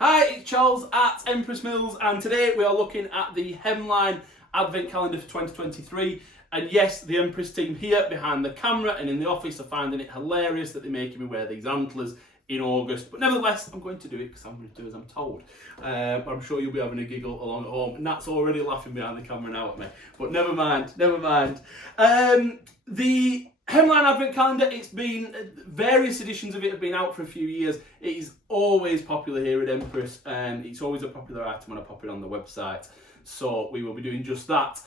Hi, it's Charles at Empress Mills, and today we are looking at the Hemline Advent Calendar for 2023. And yes, the Empress team here behind the camera and in the office are finding it hilarious that they're making me wear these antlers in August. But nevertheless, I'm going to do it because I'm going to do as I'm told. But I'm sure you'll be having a giggle along at home. And Nat's already laughing behind the camera now at me. But never mind. The Hemline Advent Calendar, it's been, various editions of it have been out for a few years. It is always popular here at Empress, and it's always a popular item when I pop it on the website. So we will be doing just that.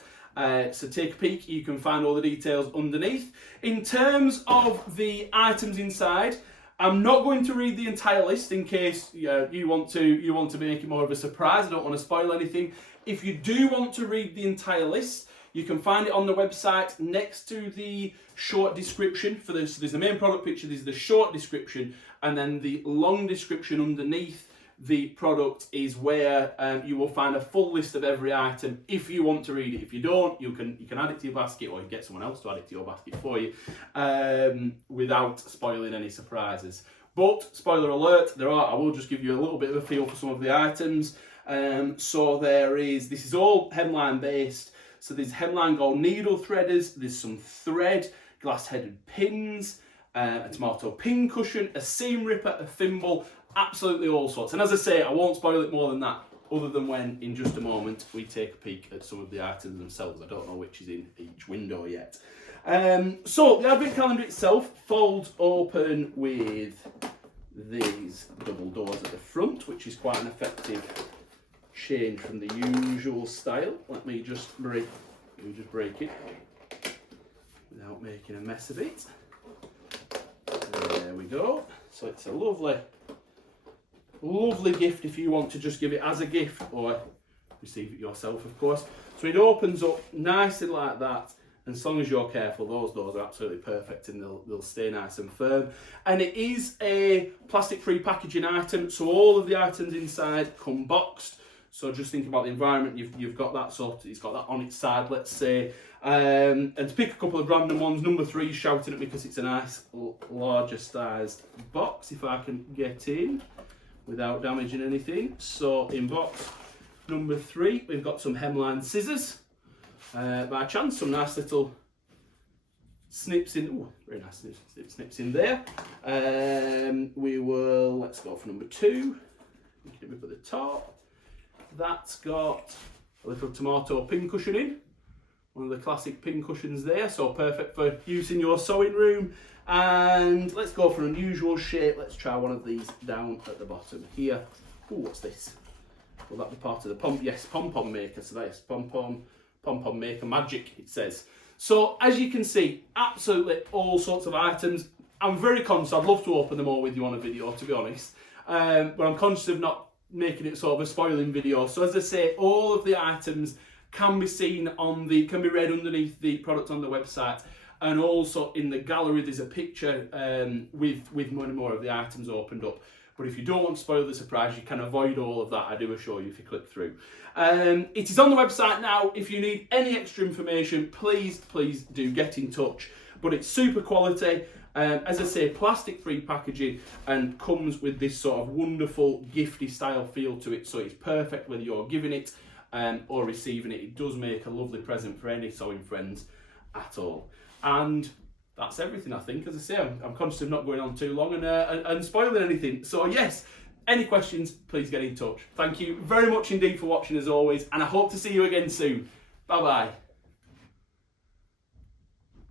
So take a peek, you can find all the details underneath. In terms of the items inside, I'm not going to read the entire list in case you want to make it more of a surprise. I don't want to spoil anything. If you do want to read the entire list, you can find it on the website next to the short description for this. So there's the main product picture, there's the short description, and then the long description underneath the product is where you will find a full list of every item if you want to read it. If you don't, you can add it to your basket, or you get someone else to add it to your basket for you without spoiling any surprises. But spoiler alert, I will just give you a little bit of a feel for some of the items. So this is all hemline based. So there's Hemline Gold needle threaders, there's some thread, glass-headed pins, a tomato pin cushion, a seam ripper, a thimble, absolutely all sorts. And as I say, I won't spoil it more than that, other than when, in just a moment, we take a peek at some of the items themselves. I don't know which is in each window yet. So the Advent Calendar itself folds open with these double doors at the front, which is quite an effective change from the usual style. Let me just break it without making a mess of it. There we go. So it's a lovely gift if you want to just give it as a gift or receive it yourself, of course. So it opens up nicely like that, and as long as you're careful, those doors are absolutely perfect and they'll stay nice and firm. And it is a plastic-free packaging item, so all of the items inside come boxed. So just think about the environment, you've got that it's got that on its side, let's say. And to pick a couple of random ones, number 3 is shouting at me because it's a nice larger sized box, if I can get in without damaging anything. So in box number 3, we've got some hemline scissors. By chance, some nice little snips in, oh, very nice snips in there. Let's go for number 2, we can up at the top. That's got a little tomato pin cushion in, one of the classic pin cushions there, so perfect for use in your sewing room. And let's go for an unusual shape. Let's try one of these down at the bottom here. Oh, what's this? Will that be part of the pom-pom maker? So that is pom-pom maker magic, it says. So as you can see, absolutely all sorts of items. I'm very conscious, I'd love to open them all with you on a video, to be honest, but I'm conscious of not making it sort of a spoiling video. So as I say, all of the items can be can be read underneath the product on the website, and also in the gallery there's a picture with more and more of the items opened up. But if you don't want to spoil the surprise, you can avoid all of that, I do assure you, if you click through. It is on the website now. If you need any extra information, please do get in touch. But it's super quality. As I say, plastic-free packaging, and comes with this sort of wonderful gifty style feel to it. So it's perfect whether you're giving it or receiving it. It does make a lovely present for any sewing friends at all. And that's everything, I think. As I say, I'm conscious of not going on too long and spoiling anything. So yes, any questions, please get in touch. Thank you very much indeed for watching as always, and I hope to see you again soon. Bye bye.